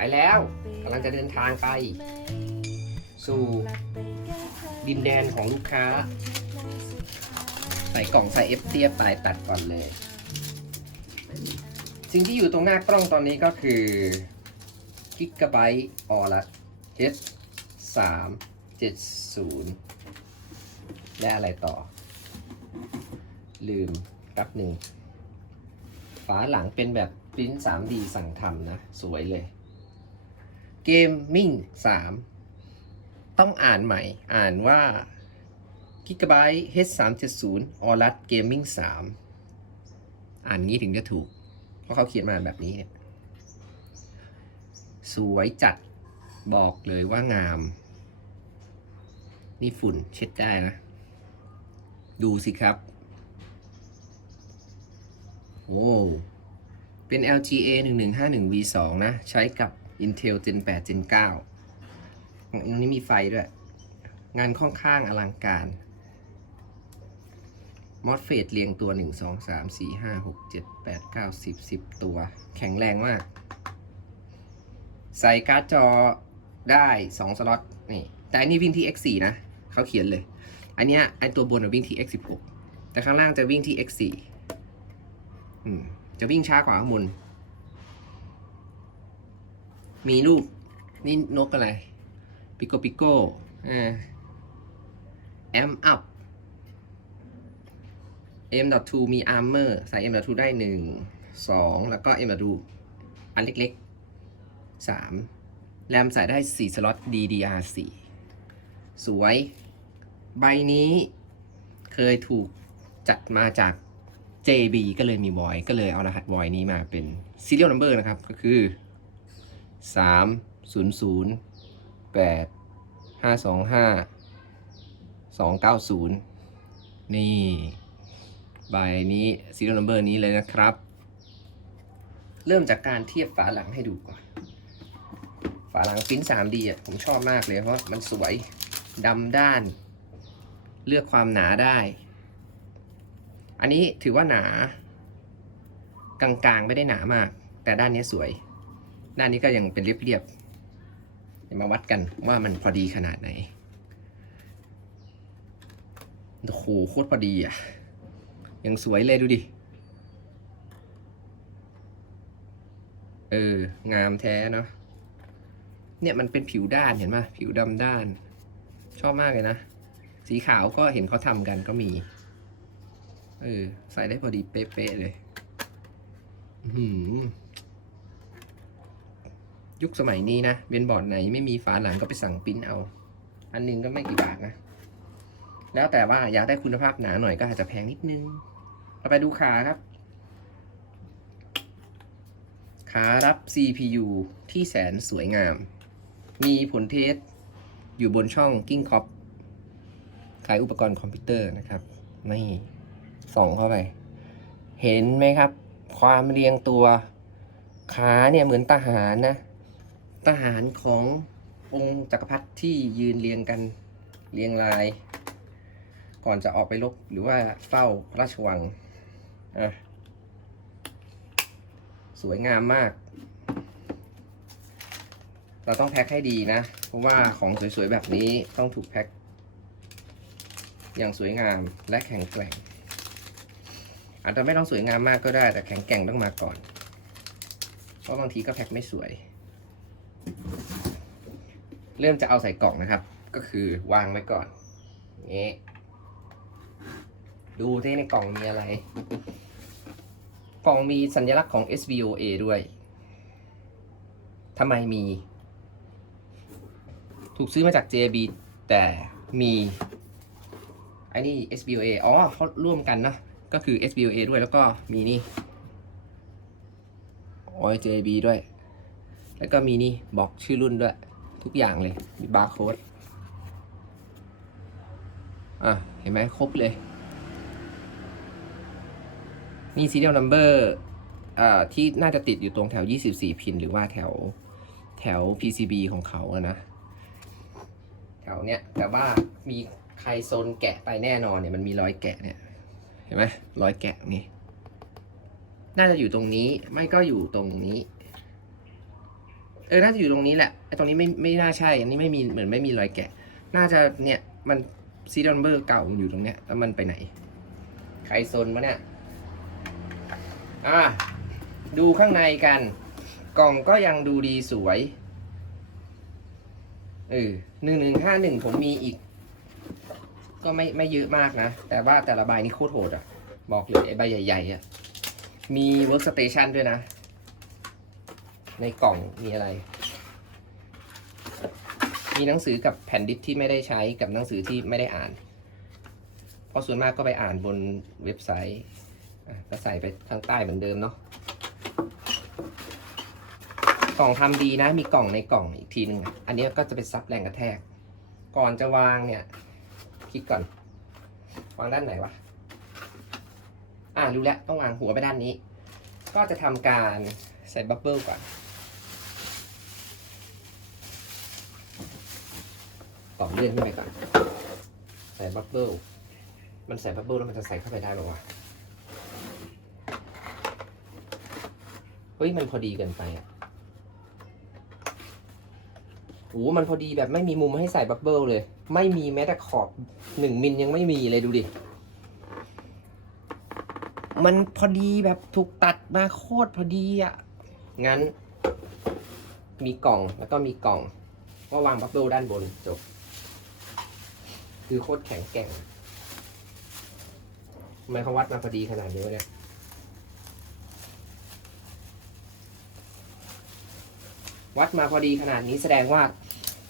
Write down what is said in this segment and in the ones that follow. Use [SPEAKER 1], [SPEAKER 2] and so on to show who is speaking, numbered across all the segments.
[SPEAKER 1] ไปแล้วกำลังจะเดินทางไป สู่ดินแดนของลูกค้า ใส่กล่องใส่เอฟเทียบไปตัดก่อนเลย สิ่งที่อยู่ตรงหน้ากล้องตอนนี้ก็คือ Gigabyte ออละ H 3 7 0 และอะไรต่อ ลืมแป๊บหนึ่งฝาหลังเป็นแบบปริ้น 3D สั่งทำนะ สวยเลย เกมมิ่ง3ต้องอ่านใหม่ อ่านว่า Gigabyte H370 Aorus Gaming 3 อ่านงี้ถึงจะถูก เพราะเขาเขียนมาแบบนี้เนี่ยสวยจัดบอกเลยว่างาม นี่ฝุ่นเช็ดได้นะ ดูสิครับ โอ้ เป็น LGA 1151 V2 นะ ใช้กับ Intel Gen 8 Gen 9อันนี้มีไฟด้วย งานค่อนข้างอลังการ มอสเฟตเรียงตัว 1 2 3 4 5 6 7 8 9 10 10 ตัว แข็งแรงมาก ใส่การ์ดจอได้ 2 สล็อตนี่ แต่อันนี้วิ่งที่ X4 นะ เขาเขียนเลย อันเนี้ยไอตัวบนวิ่งที่ X16 แต่ข้างล่างจะวิ่งที่ X4 จะวิ่งช้ากว่าข้างบน มีรูปนี่นกอะไรปิโกปิโกแอมอัพ M.2 มี Armor ใส่ M.2 ได้ 1 2 แล้วก็ M.2 อันเล็กๆ 3 แรมใส่ได้ 4 สล็อต DDR4 สวย ใบนี้เคยถูกจัดมาจาก JB ก็เลยมี void ก็เลยเอารหัส void นี้มาเป็น serial number นะครับ ก็คือ 3 0 0 8 5 2 5 2 9 0นี่ใบนี้ serial number นี้เลยนะครับ เริ่มจากการเทียบฝาหลังให้ดูก่อน ฝาหลังปริ้น 3D อะผมชอบมากเลยเพราะมันสวยดำด้าน เลือกความหนาได้ อันนี้ถือว่าหนา กลางๆ ไม่ได้หนามาก แต่ด้านนี้สวย ด้านนี้ก็ยังเป็นเรียบๆมาวัดกันว่ามันพอดีขนาดไหนโอ้โหโคตรพอดีอะ ยังสวยเลยดูดิ เออ งามแท้เนาะเนี่ยมันเป็นผิวด้านเห็นไหมผิวดำด้าน ชอบมากเลยนะ สีขาวก็เห็นเขาทำกันก็มี เออ ใส่ได้พอดีเป๊ะๆเลย อื้อหือ ยุคสมัยนี้นะเวียนบอร์ดไหนไม่มีฝาหลังก็ไปสั่งปริ้นเอา อันหนึงก็ไม่กี่บาทนะ แล้วแต่ว่าอยากได้คุณภาพหนาหน่อยก็อาจจะแพงนิดนึงเราไปดูขาครับ ขารับ CPU ที่แสนสวยงาม มีผลเทสอยู่บนช่องกิ้งคอปขายอุปกรณ์คอมพิวเตอร์นะครับ ไม่ส่องเข้าไป เห็นไหมครับ ความเรียงตัวขาเนี่ยเหมือนทหารนะ ทหารขององค์จักรพรรดิที่ยืนเรียงกันเรียงราย ก่อนจะออกไปรบหรือว่าเฝ้าพระราชวังอะสวยงามมาก เราต้องแพ็คให้ดีนะ เพราะว่าของสวยๆแบบนี้ต้องถูกแพ็คอย่างสวยงามและแข็งแกร่ง อาจจะไม่ต้องสวยงามมากก็ได้แต่แข็งแกร่งต้องมาก่อน เพราะบางทีก็แพ็คไม่สวย เริ่มจะเอาใส่กล่องนะครับ ก็คือวางไว้ก่อนนี้ดูที่ในกล่องมีอะไร กล่องมีสัญลักษณ์ของ SVOA ด้วยทำไมมี ถูกซื้อมาจาก JB แต่มีไอ้นี่ SVOA อ๋อเขาร่วมกันนะ ก็คือ SVOA ด้วยแล้วก็มีนี่ RJB ด้วย แล้วก็มีนี่บอกชื่อรุ่นด้วย ทุกอย่างเลย มีบาร์โค้ด อะ เห็นไหมครบเลย นี่ serial number อ่าที่น่าจะติดอยู่ตรงแถว 24 พิน หรือว่าแถวแถว PCB ของเขาอะนะ แถวเนี้ย แต่ว่ามีใครโซนแกะไปแน่นอนเนี่ยมันมีรอยแกะเนี่ย เห็นไหมรอยแกะนี่ น่าจะอยู่ตรงนี้ไม่ก็อยู่ตรงนี้ เออน่าจะอยู่ตรงนี้แหละไอ้ตรงนี้ไม่ไม่น่าใช่ อันนี้ไม่มีเหมือนไม่มีรอยแกะ น่าจะเนี่ยมันซีดอนเบอร์เก่าอยู่ตรงเนี้ยแล้วมันไปไหน ใครซนมาเนี่ยอะดูข้างในกัน กล่องก็ยังดูดีสวยเออหนึ่งหนึ่งห้าหนึ่งผมมีอีก ก็ไม่ไม่เยอะมากนะ แต่ว่าแต่ละใบนี่โคตรโหดอะ บอกเลยไอ้ใบใหญ่ๆอะ มี workstation ด้วยนะ ในกล่องมีอะไร มีหนังสือกับแผ่นดิสที่ไม่ได้ใช้กับหนังสือที่ไม่ได้อ่าน เพราะส่วนมากก็ไปอ่านบนเว็บไซต์อะก็ใส่ไปข้างใต้เหมือนเดิมเนาะกล่องทำดีนะมีกล่องในกล่องอีกทีหนึ่งอันนี้ก็จะเป็นซับแรงกระแทก ก่อนจะวางเนี่ยคิดก่อน วางด้านไหนวะอ่ารู้แล้วต้องวางหัวไปด้านนี้ ก็จะทำการใส่บับเบิลก่อน ต่อเลื่อนขึ้นไปก่อนใส่บับเบิ้ลมันใส่บับเบิ้ลแล้วมันจะใส่เข้าไปได้หรอวะเฮ้ยมันพอดีเกินไปอะโอ้มันพอดีแบบไม่มีมุมให้ใส่บับเบิ้ลเลย ไม่มีแม้แต่ขอบหนึ่งมิลยังไม่มีเลยดูดิ มันพอดีแบบถูกตัดมาโคตรพอดีอะ งั้น มีกล่องแล้วก็มีกล่อง ก็วางบับเบิ้ลด้านบนจบ คือโคตรแข็งแกร่งทำไมเขาวัดมาพอดีขนาดนี้วะเนี่ยวัดมาพอดีขนาดนี้แสดงว่า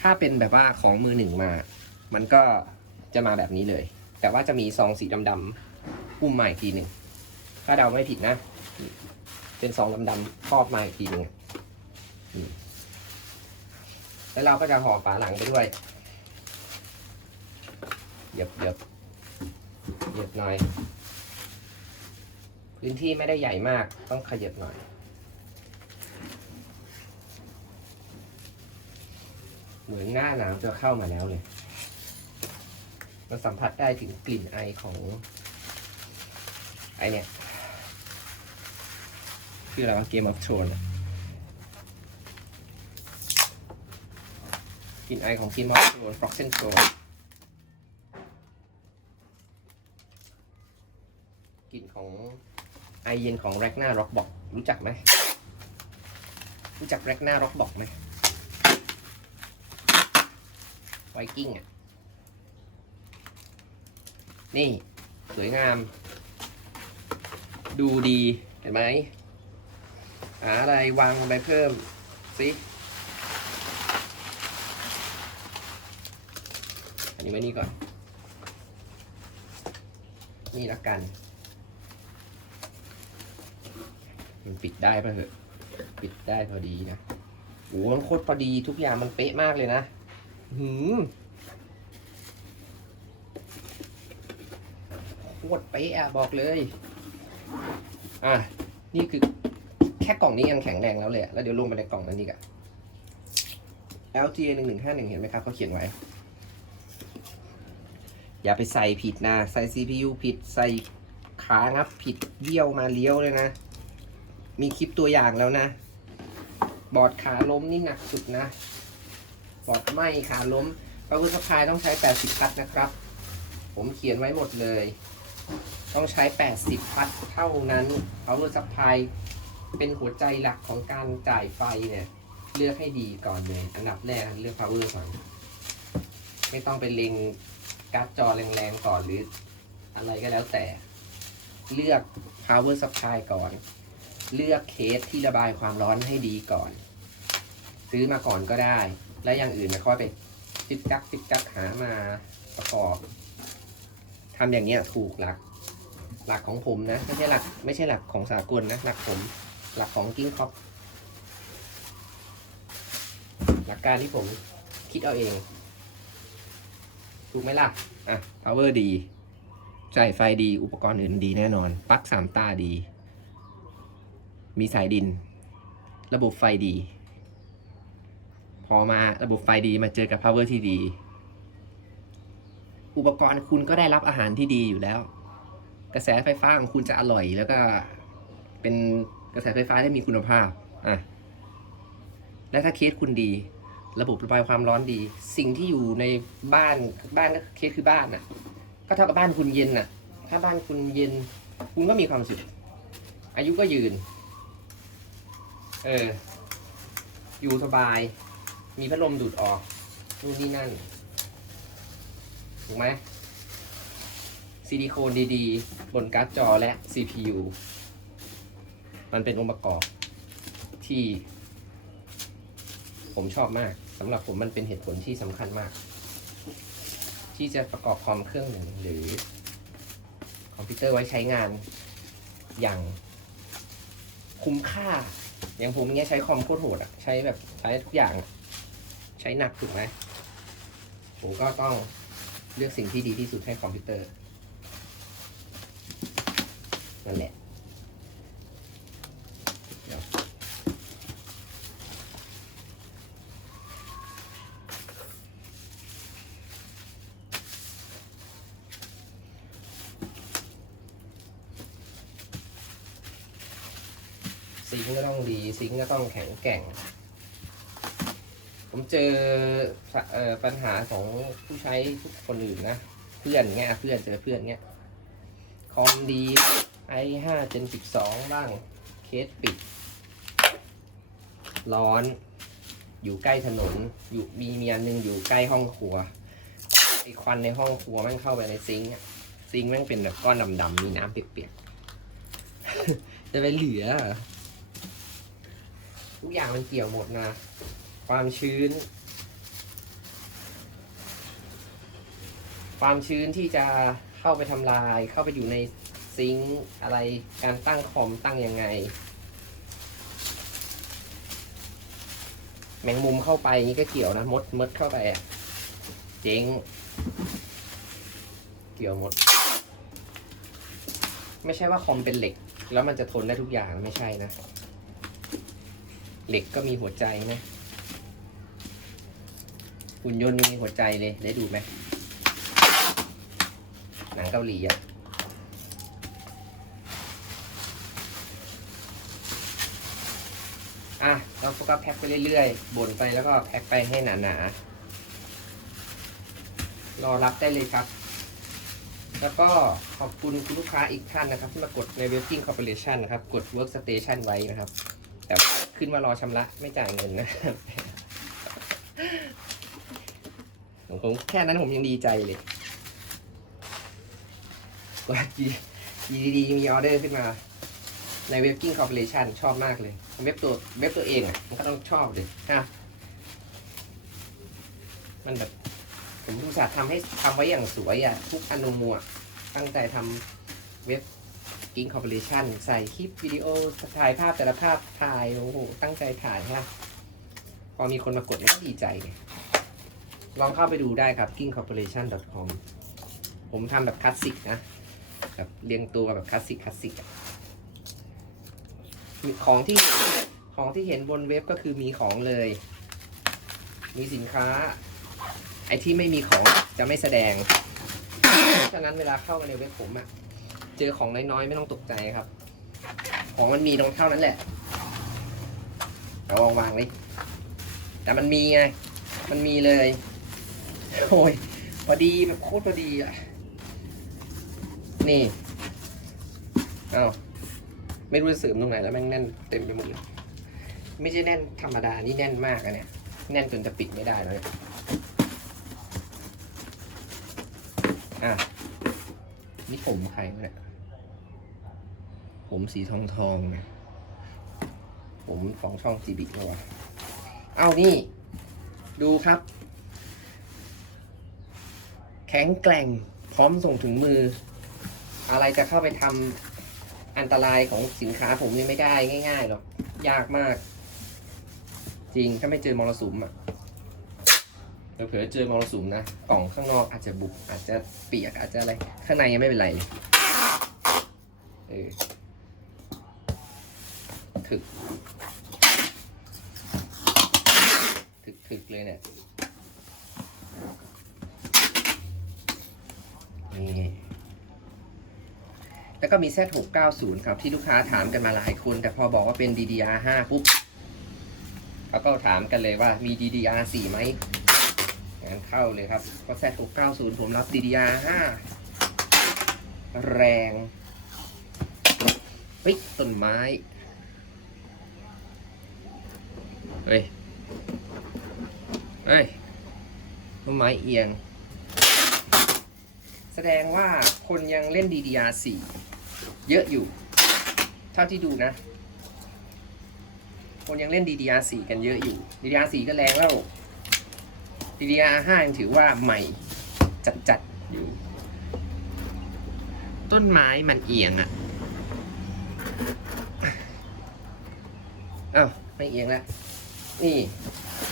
[SPEAKER 1] ถ้าเป็นแบบว่าของมือหนึ่งมา มันก็จะมาแบบนี้เลย แต่ว่าจะมีซองสีดำๆหุ้มมาอีกทีหนึ่ง ถ้าเดาไม่ผิดนะ เป็นซองดำๆครอบมาอีกทีหนึ่งแล้วเราก็จะห่อฝาหลังไปด้วย เหยียบเหยียบเหยียบหน่อย พื้นที่ไม่ได้ใหญ่มากต้องขยับหน่อย เหมือนหน้าหนาวจะเข้ามาแล้วเลยเราสัมผัสได้ถึงกลิ่นไอของไอเนี่ยคืออะไรวะเกมออฟโชนกลิ่นไอของเกมออฟโชนฟ็อกเซนโชน กลิ่นของไอเย็นของแร็กหน้าร็อกบอกรู้จักไหมรู้จักแร็กหน้าร็อกบอกไหมไวกิ้งอะ นี่ สวยงาม ดูดี เห็นไหมหาอะไรวางลงไปเพิ่มสิอันนี้ไว้นี่ก่อน นี่ละกัน มันปิดได้ป่ะเหอะปิดได้พอดีนะโอ้โหมันโคตรพอดีทุกอย่างมันเป๊ะมากเลยนะหืมโคตรเป๊ะอะบอกเลย อะ นี่คือแค่กล่องนี้ยังแข็งแรงแล้วเลยแล้วเดี๋ยวลงไปในกล่องนั้นดีกว่า LTA หนึ่งหนึ่งห้าหนึ่งเห็นไหมครับเขาเขียนไว้ อย่าไปใส่ผิดนะ ใส่ CPU ผิดใส่ขางับผิดเบี้ยวมาเลี้ยวเลยนะ มีคลิปตัวอย่างแล้วนะ บอร์ดขาล้มนี่หนักสุดนะ บอดไหมขาล้ม power supply ต้องใช้ 80 พัทนะครับ ผมเขียนไว้หมดเลย ต้องใช้ 80 พัทเท่านั้น power supply เป็นหัวใจหลักของการจ่ายไฟเนี่ย เลือกให้ดีก่อนเลย อันดับแรกเลือก power ก่อน ไม่ต้องไปเล็งการ์ดจอแรงๆก่อนหรือ อะไรก็แล้วแต่ เลือก power supply ก่อน เลือกเคสที่ระบายความร้อนให้ดีก่อน ซื้อมาก่อนก็ได้ แล้วอย่างอื่นไม่ค่อยไปจิกจักจิกจักหามาประกอบทำอย่างเนี้ถูกหลัก หลักของผมนะ ไม่ใช่หลักไม่ใช่หลักของสากลนะ หลักผม หลักของกิ้งคอปหลักการที่ผมคิดเอาเอง ถูกไหมล่ะ อะ power ดี จ่ายไฟดี อุปกรณ์อื่นดีแน่นอน ปลั๊กสามตาดี มีสายดิน ระบบไฟดี พอมาระบบไฟดีมาเจอกับ power ที่ดี อุปกรณ์คุณก็ได้รับอาหารที่ดีอยู่แล้ว กระแสไฟฟ้าของคุณจะอร่อยแล้วก็เป็นกระแสไฟฟ้าที่มีคุณภาพอะและถ้าเคสคุณดี ระบบระบายความร้อนดี สิ่งที่อยู่ในบ้านบ้านก็เคสคือบ้านน่ะ ก็เท่ากับบ้านคุณเย็นน่ะ ถ้าบ้านคุณเย็น คุณก็มีความสุขอายุก็ยืน เออ อยู่สบาย มีพัดลมดูดออกนู่นนี่นั่น ถูกไหมซิลิโคนดีๆ บนการ์ดจอและ CPU มันเป็นองค์ประกอบที่ ผมชอบมากสำหรับผมมันเป็นเหตุผลที่สำคัญมาก ที่จะประกอบคอมเครื่องหนึ่งหรือ คอมพิวเตอร์ไว้ใช้งานอย่างคุ้มค่า อย่างผมเนี้ยใช้คอมโคตรโหดอะ ใช้แบบใช้ทุกอย่าง ใช้หนักถูกไหมผมก็ต้องเลือกสิ่งที่ดีที่สุดให้คอมพิวเตอร์นั่นแหละเดี๋ยวซิงค์ก็ต้องดี ซิงก็ต้องแข็งแกร่ง ผมเจอปัญหาของผู้ใช้ทุกคนอื่นนะ เพื่อนเงี้ยเพื่อนเจอเพื่อนเงี้ย คอมดี i5 Gen 12บ้าง เคสปิด ร้อน อยู่ใกล้ถนน อยู่มีเมียนหนึ่งอยู่ใกล้ห้องครัวไอควันในห้องครัวแม่งเข้าไปในซิงค์ซิงค์แม่งเป็นแบบก้อนดำๆมีน้ำเปียกๆ จะไปเหลือ ทุกอย่างมันเกี่ยวหมดนะ ความชื้น ความชื้นที่จะเข้าไปทำลาย เข้าไปอยู่ในซิงค์อะไรการตั้งคอมตั้งยังไง แมงมุมเข้าไปนี่ก็เกี่ยวนะมดมดเข้าไปอะเจ๊งเกี่ยวหมด ไม่ใช่ว่าคอมเป็นเหล็ก แล้วมันจะทนได้ทุกอย่างไม่ใช่นะ เหล็กก็มีหัวใจนะหุ่นยนต์มีหัวใจเลย ได้ดูไหมหนังเกาหลีอะอะเราก็แพ็คไปเรื่อยๆ บนไปแล้วก็แพ็คไปให้หนาๆ รอรับได้เลยครับ แล้วก็ขอบคุณคุณลูกค้าอีกท่านนะครับที่มากดใน w e b k i n g Corporation นะครับ กด Workstation ไว้นะครับ ขึ้นว่ารอชำระไม่จ่ายเงินนะผมแค่นั้นผมยังดีใจเลยว่าดีดีๆมีออเดอร์ขึ้นมาในเว็บกิ้งคอร์ปอเรชันชอบมากเลย เว็บตัวเว็บตัวเองอะมันก็ต้องชอบเลยนะมันแบบผมอุตส่าห์ทำให้ทำไว้อย่างสวยอะ ทุกอนุมัวตั้งใจทำเว็บ กิ้งคอร์ปอเรชันใส่คลิปวิดีโอถ่ายภาพแต่ละภาพถ่าย โอ้โห ตั้งใจถ่ายนะพอมีคนมากดก็ดีใจไงลองเข้าไปดูได้ครับ kingcorporation.com ผมทำแบบคลาสสิกนะ แบบเรียงตัวแบบคลาสสิกคลาสสิกของที่ของที่เห็นบนเว็บก็คือมีของเลย มีสินค้า ไอที่ไม่มีของจะไม่แสดงฉะนั้นเวลาเข้ามาในเว็บผมอะ เจอของน้อยๆ ไม่ต้องตกใจครับ ของมันมีตรงเท่านั้นแหละเอาวางวางๆเลยแต่มันมีไง มันมีเลย โอ้ยพอดีแบบโคตรพอดีอะ นี่ เอา้าไม่รู้จะเสริมตรงไหนแล้วแม่งแน่นเต็มไปหมดเลย ไม่ใช่แน่นธรรมดา นี่แน่นมากอะเนี่ย แน่นจนจะปิดไม่ได้แล้วเนี่ยอะนี่ผมใครเนี่ย ผมสีทองทองผมของช่องจีบิแล้ววะเอานี่ ดูครับ แข็งแกร่งพร้อมส่งถึงมือ อะไรจะเข้าไปทำอันตรายของสินค้าผมนี่ไม่ได้ง่ายๆหรอก ยากมาก จริงถ้าไม่เจอมรสุมอะเผื่อเจอมรสุมนะกล่องข้างนอกอาจจะบุบอาจจะเปียกอาจจะอะไร ข้างในยังไม่เป็นไรเลยเออ ถึก ถึกถึกเลยเนี่ย นี่ แล้วก็มี Z690 ครับ ที่ลูกค้าถามกันมาหลายคน แต่พอบอกว่าเป็น DDR5 ปุ๊บเขาก็ถามกันเลยว่ามี DDR4 ไหมงานเข้าเลยครับก็แซ690 ผมรับ DDR5 แรงเฮ้ยต้นไม้ เฮ้ย เฮ้ย ต้น ไม้เอียง แสดงว่าคนยังเล่น DDR4 เยอะอยู่ เท่าที่ดูนะ คนยังเล่น DDR4 กันเยอะอยู่ DDR4 ก็แรงแล้ว DDR5 ยังถือว่าใหม่จัดๆอยู่ ต้นไม้มันเอียงอะอ้าวไม่เอียงแล้ว นี่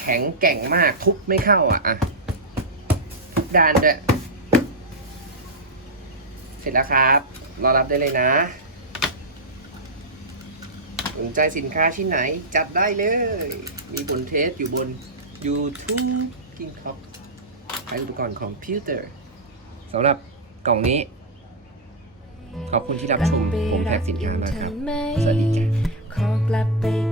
[SPEAKER 1] แข็งแกร่งมากทุบไม่เข้าอะอะ ดานด้วยเสร็จแล้วครับ รอรับได้เลยนะสนใจสินค้าชิ้นไหนจัดได้เลย มีบนเทสอยู่บน YouTube King Cop ใช้อุปกรณ์คอมพิวเตอร์สำหรับกล่องนี้ ขอบคุณที่รับชมผมแพ็กสินค้ามาครับ สวัสดีจ้ะ